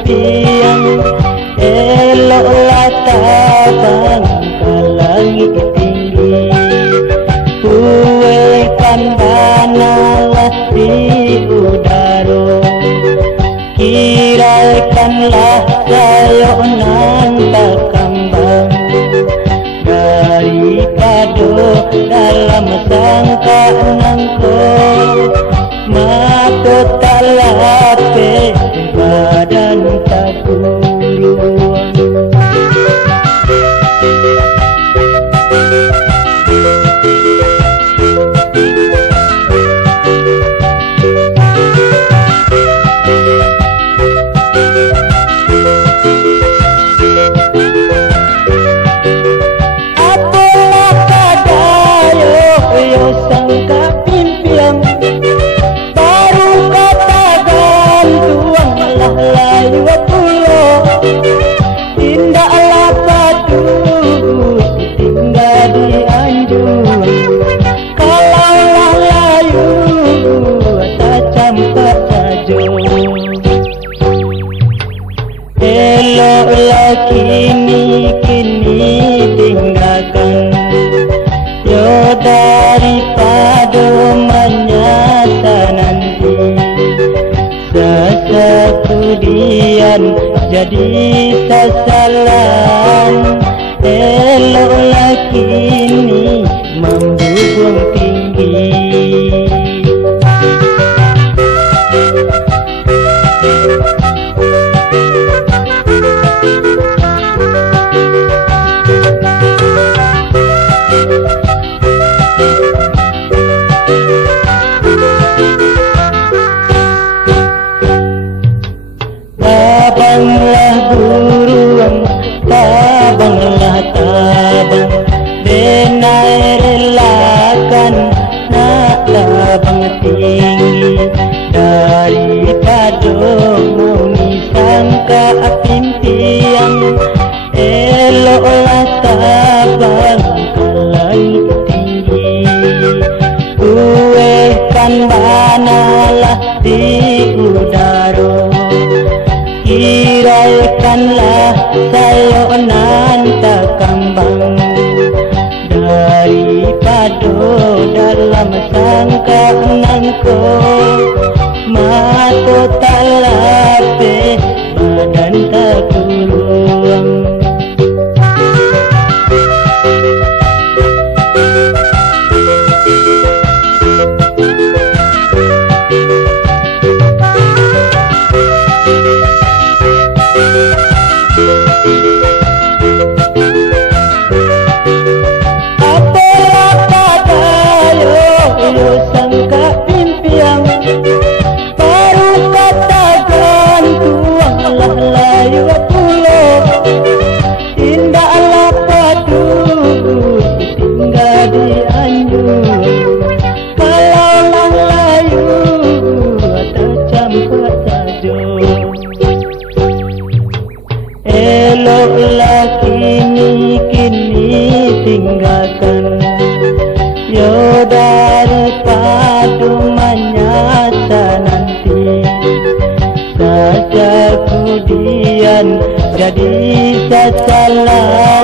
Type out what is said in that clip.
impian, eloklah tabang ke langit tinggi. Kuekan banalah di udara, kiraikanlah sayonan tak kembang. Daripada dalam sangka nangko, mata tak lapis, badan tak kuruan. Sangka pimpian, baru katakan tuang malah layu pulau. Indahlah padu tinggal di anjung, kalaulah layu tak campak tajung. Eloklah kini tinggalkan, yo daripada menyata nanti. Sekemudian jadi sasaran, eloklah kini membubung tinggi. Tabanglah buruan, tabanglah tabang, denai relakan nak tabang tinggi. Daripada muni sangka pimpian, eloklah tabang ke langit tinggi. Kuekan banalah di udara, kiraikanlah sayonan tak kembang. Daripada dalam sangka nangko, mata tak lapis, badan tak kuruang. Sangka pimpian, baru katakan tuanglah layu pulau. Indahlah padu tinggal di anjung, kalaulah layu tak campak tajung. Eloklah kini tinggalkan, yo daripada menyata nanti. Saja kemudian jadi sasaran,